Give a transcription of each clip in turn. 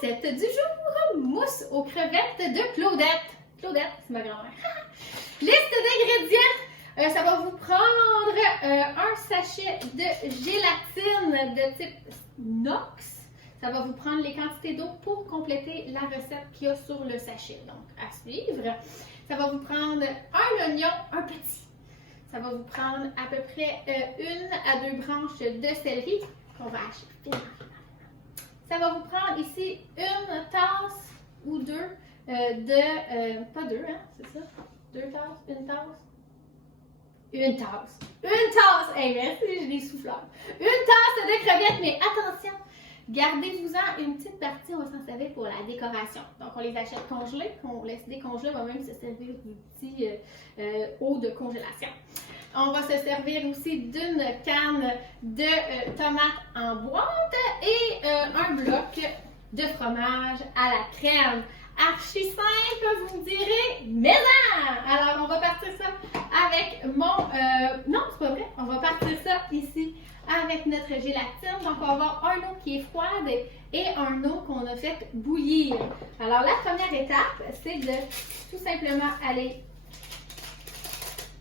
recette du jour, mousse aux crevettes de Claudette. Claudette, c'est ma grand-mère. Liste d'ingrédients. Ça va vous prendre un sachet de gélatine de type inox. Ça va vous prendre les quantités d'eau pour compléter la recette qu'il y a sur le sachet. Donc, à suivre. Ça va vous prendre un oignon, un petit. Ça va vous prendre à peu près 1 à 2 branches de céleri qu'on va hacher finement. Ça va vous prendre ici une tasse ou deux pas deux, hein, c'est ça? 2 tasses, une tasse? Une tasse. Une tasse! Hey, merci, j'ai des souffleurs. Une tasse de crevettes, mais attention! Gardez-vous-en une petite partie, on va s'en servir pour la décoration. Donc, on les achète congelés, on laisse décongeler, on va même se servir du petit eau de congélation. On va se servir aussi d'une canne de tomates en boîte et un bloc de fromage à la crème. Archi simple, vous me direz, mais non! Alors, on va partir ça avec mon... non, c'est pas vrai. On va partir ça ici avec notre gélatine. Donc, on va avoir un eau qui est froide et un eau qu'on a fait bouillir. Alors, la première étape, c'est de tout simplement aller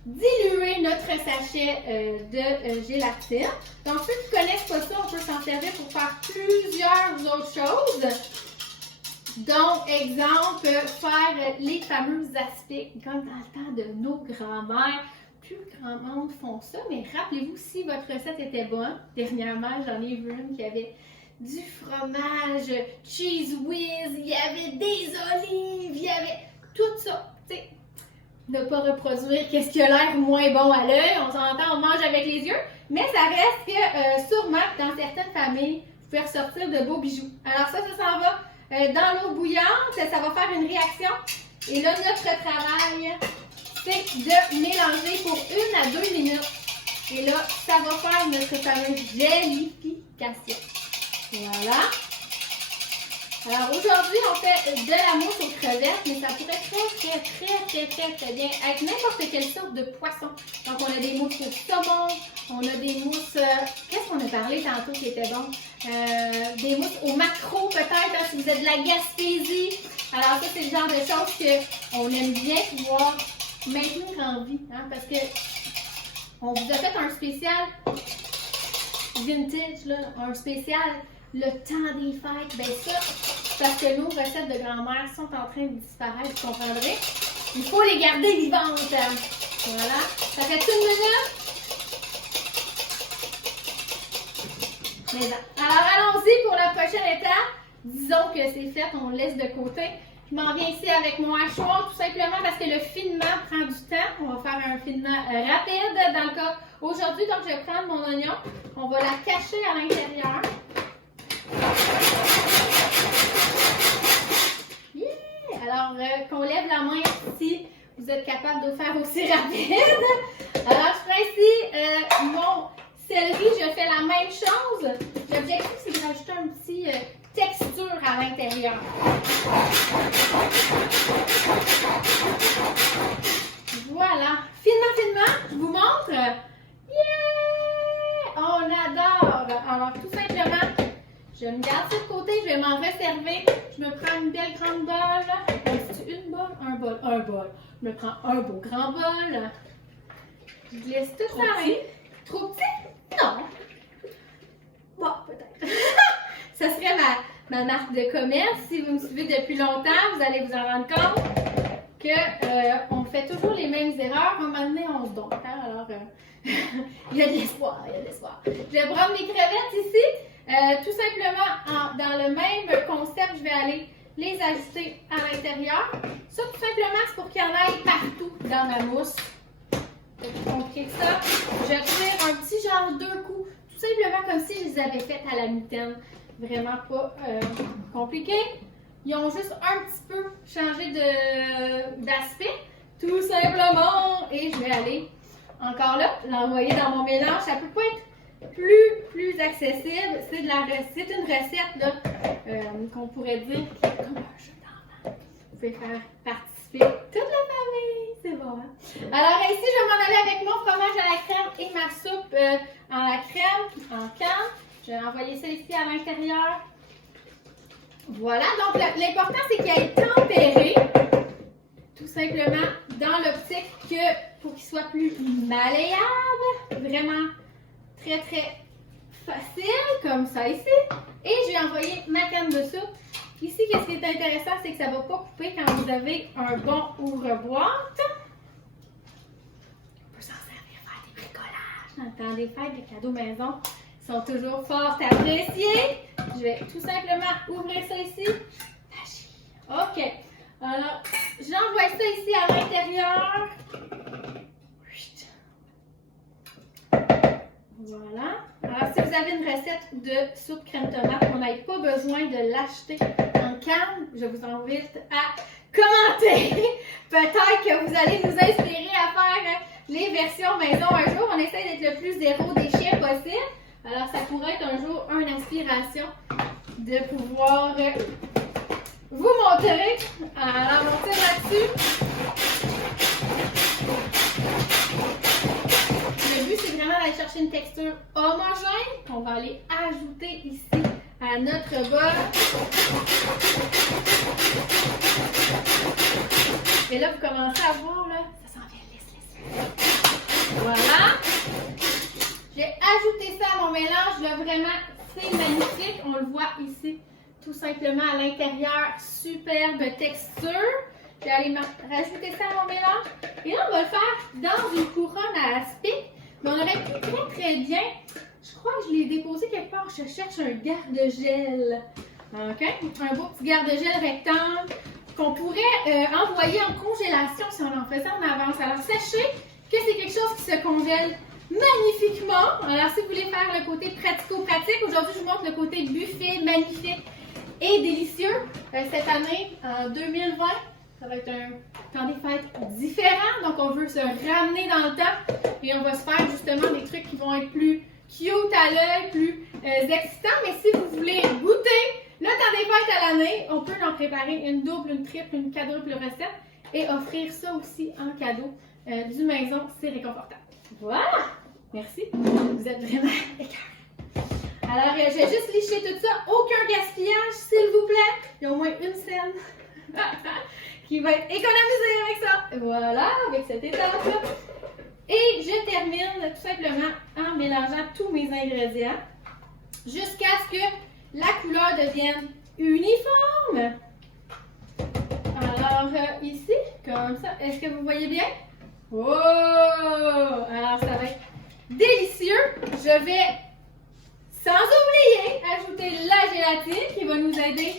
diluer notre sachet de gélatine. Donc, ceux qui ne connaissent pas ça, on peut s'en servir pour faire plusieurs autres choses. Donc, exemple, faire les fameux aspics, comme dans le temps de nos grands-mères. Plus grand monde font ça, mais rappelez-vous, si votre recette était bonne, dernièrement, j'en ai vu une qui avait du fromage, cheese whiz, il y avait des olives, il y avait tout ça. Tu sais, ne pas reproduire qu'est-ce qui a l'air moins bon à l'œil, on s'entend, on mange avec les yeux, mais ça reste que sûrement dans certaines familles, vous pouvez ressortir de beaux bijoux. Alors ça s'en va dans l'eau bouillante, ça va faire une réaction. Et là, notre travail, c'est de mélanger pour 1 à 2 minutes. Et là, ça va faire notre fameuse gélification. Voilà. Alors aujourd'hui, on fait de la mousse aux crevettes, mais ça pourrait très bien être n'importe quelle sorte de poisson. Donc on a des mousses au saumon, on a des mousses, qu'est-ce qu'on a parlé tantôt qui était bon? Des mousses au maquereau peut-être, hein, si vous êtes de la Gaspésie. Alors ça, c'est le genre de choses qu'on aime bien pouvoir maintenir en vie, hein, parce que on vous a fait un spécial vintage, là, un spécial le temps des fêtes. Ben ça, parce que nos recettes de grand-mère sont en train de disparaître, vous comprendrez. Il faut les garder vivantes. Voilà. Ça fait 1 minute. Mais bon. Alors allons-y pour la prochaine étape. Disons que c'est fait, on le laisse de côté. Je m'en viens ici avec mon hachoir, tout simplement parce que le finement prend du temps. On va faire un finement rapide dans le cas aujourd'hui. Donc, je vais prendre mon oignon. On va la cacher à l'intérieur. Yeah! Alors, qu'on lève la main si vous êtes capable de faire aussi rapide. Alors, je prends ici mon céleri. Je fais la même chose. L'objectif, c'est de rajouter un petit... texture à l'intérieur. Voilà. Finement, je vous montre. Yeah! On adore. Alors, tout simplement, je me garde ça de côté, je vais m'en resservir. Je me prends une belle grande bol. Une bol? Un bol. Un bol. Je me prends un beau grand bol. Je glisse tout ça. Trop petit? Non. Bon, peut-être. Ça serait ma marque de commerce. Si vous me suivez depuis longtemps, vous allez vous en rendre compte qu'on fait toujours les mêmes erreurs. À un moment donné, on se dompte. Hein? Alors, il y a de l'espoir, il y a de l'espoir. Je vais prendre mes crevettes ici. Tout simplement, dans le même concept, je vais aller les ajouter à l'intérieur. Ça, tout simplement, c'est pour qu'il y en aille partout dans ma mousse. On crée ça. Je tire un petit genre 2 coups. Tout simplement comme si je les avais faites à la mitaine. Vraiment pas compliqué. Ils ont juste un petit peu changé d'aspect, tout simplement. Et je vais aller encore là, l'envoyer dans mon mélange. Ça peut pas être plus accessible. C'est une recette là qu'on pourrait dire qui est comme un jeu d'enfant. Vous pouvez faire participer toute la famille. C'est bon, hein? Alors ici, je vais m'en aller avec mon fromage à la crème et ma soupe à la crème en canne. Je vais envoyer ça ici à l'intérieur. Voilà, donc l'important c'est qu'il aille tempéré, tout simplement dans l'optique que pour qu'il soit plus malléable, vraiment très très facile, comme ça ici. Et je vais envoyer ma canne de soupe. Ici, qu'est-ce qui est intéressant, c'est que ça ne va pas couper quand vous avez un bon ouvre-boîte. On peut s'en servir faire des bricolages dans le temps des fêtes, les cadeaux maison sont toujours fort appréciés. Je vais tout simplement ouvrir ça ici. OK. Alors, j'envoie ça ici à l'intérieur. Voilà. Alors, si vous avez une recette de soupe crème tomate, on n'a pas besoin de l'acheter en canne, je vous invite à commenter. Peut-être que vous allez nous inspirer à faire les versions maison un jour. On essaie d'être le plus zéro déchet possible. Alors, ça pourrait être un jour une inspiration de pouvoir vous montrer. Alors, on tire là-dessus. Le but, c'est vraiment d'aller chercher une texture homogène qu'on va aller ajouter ici à notre bol. Et là, vous commencez à voir, là, ça s'en vient lisse. Voilà. J'ai ajouté ça à mon mélange. Là, vraiment, c'est magnifique. On le voit ici, tout simplement à l'intérieur. Superbe texture. Je vais aller rajouter ça à mon mélange. Et là, on va le faire dans une couronne à aspic. Mais on aurait pu très bien, je crois que je l'ai déposé quelque part. Je cherche un garde-gel. OK? Un beau petit garde-gel rectangle qu'on pourrait envoyer en congélation si on en faisait en avance. Alors, sachez que c'est quelque chose qui se congèle magnifiquement. Alors, si vous voulez faire le côté pratico-pratique, aujourd'hui, je vous montre le côté buffet magnifique et délicieux. Cette année, en 2020, ça va être un temps des fêtes différent. Donc, on veut se ramener dans le temps et on va se faire justement des trucs qui vont être plus cute à l'œil, plus excitants. Mais si vous voulez goûter le temps des fêtes à l'année, on peut en préparer une double, une triple, une quadruple recette et offrir ça aussi en cadeau du maison. C'est réconfortable. Voilà! Merci. Vous êtes vraiment écœurants. Alors, je vais juste licher tout ça. Aucun gaspillage, s'il vous plaît. Il y a au moins une scène qui va être économisée avec ça. Voilà, avec cette étape-là. Et je termine tout simplement en mélangeant tous mes ingrédients jusqu'à ce que la couleur devienne uniforme. Alors, ici, comme ça, est-ce que vous voyez bien? Oh! Alors, ça va être délicieux. Je vais, sans oublier, ajouter la gélatine qui va nous aider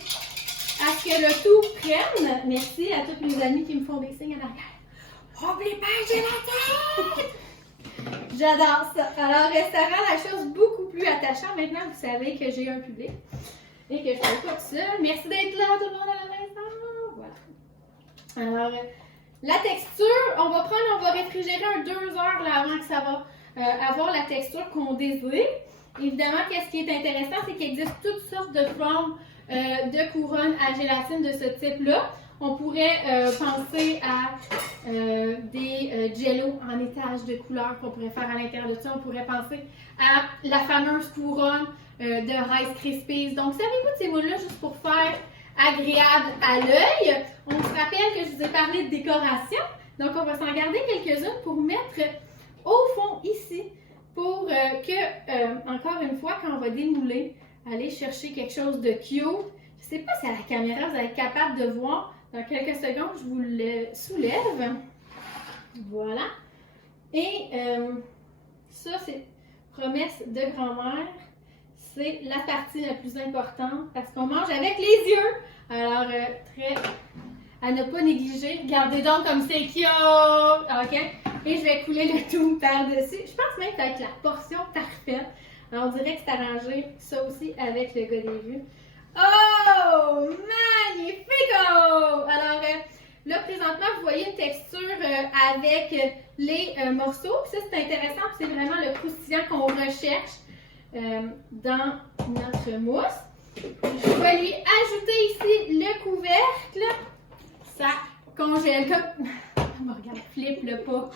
à ce que le tout prenne. Merci à tous mes amis qui me font des signes en arrière. N'oubliez pas la gélatine! J'adore ça. Alors, ça rend la chose beaucoup plus attachante. Maintenant, vous savez que j'ai un public et que je ne suis pas toute seule. Merci d'être là, tout le monde à la maison. Voilà. Alors, la texture, on va réfrigérer 2 heures là, avant que ça va avoir la texture qu'on désire. Évidemment, qu'est-ce qui est intéressant, c'est qu'il existe toutes sortes de formes de couronnes à gélatine de ce type-là. On pourrait penser à des jello en étage de couleurs qu'on pourrait faire à l'intérieur de ça. On pourrait penser à la fameuse couronne de Rice Krispies. Donc, servez-vous de ces moules-là juste pour faire agréable à l'œil. On se rappelle que je vous ai parlé de décoration. Donc, on va s'en garder quelques-unes pour mettre au fond ici pour que, encore une fois, quand on va démouler, aller chercher quelque chose de cute. Je ne sais pas si à la caméra, vous allez être capable de voir. Dans quelques secondes, je vous le soulève. Voilà. Et ça, c'est promesse de grand-mère. C'est la partie la plus importante parce qu'on mange avec les yeux. Alors, très à ne pas négliger. Regardez donc comme c'est cute! OK? Et je vais couler le tout par-dessus. Je pense même que ça va être la portion parfaite. Alors, on dirait que c'est arrangé ça aussi avec le gars des vues. Oh! Magnifico! Alors, là, présentement, vous voyez une texture avec les morceaux. Ça, c'est intéressant. C'est vraiment le croustillant qu'on recherche dans notre mousse. Je vais lui ajouter ici le couvercle. Ça congèle comme... Regarde, flippe le pas.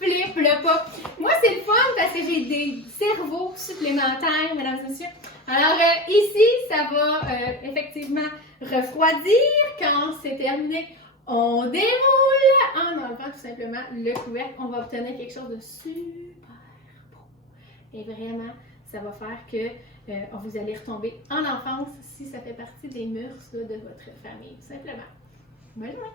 Flippe le pas. Moi, c'est le fun parce que j'ai des cerveaux supplémentaires, mesdames et messieurs. Alors, ici, ça va effectivement refroidir. Quand c'est terminé, on déroule en enlevant tout simplement le couvercle. On va obtenir quelque chose de super beau. Et vraiment, ça va faire que vous allez retomber en enfance si ça fait partie des mœurs là, de votre famille, tout simplement. Bonne journée!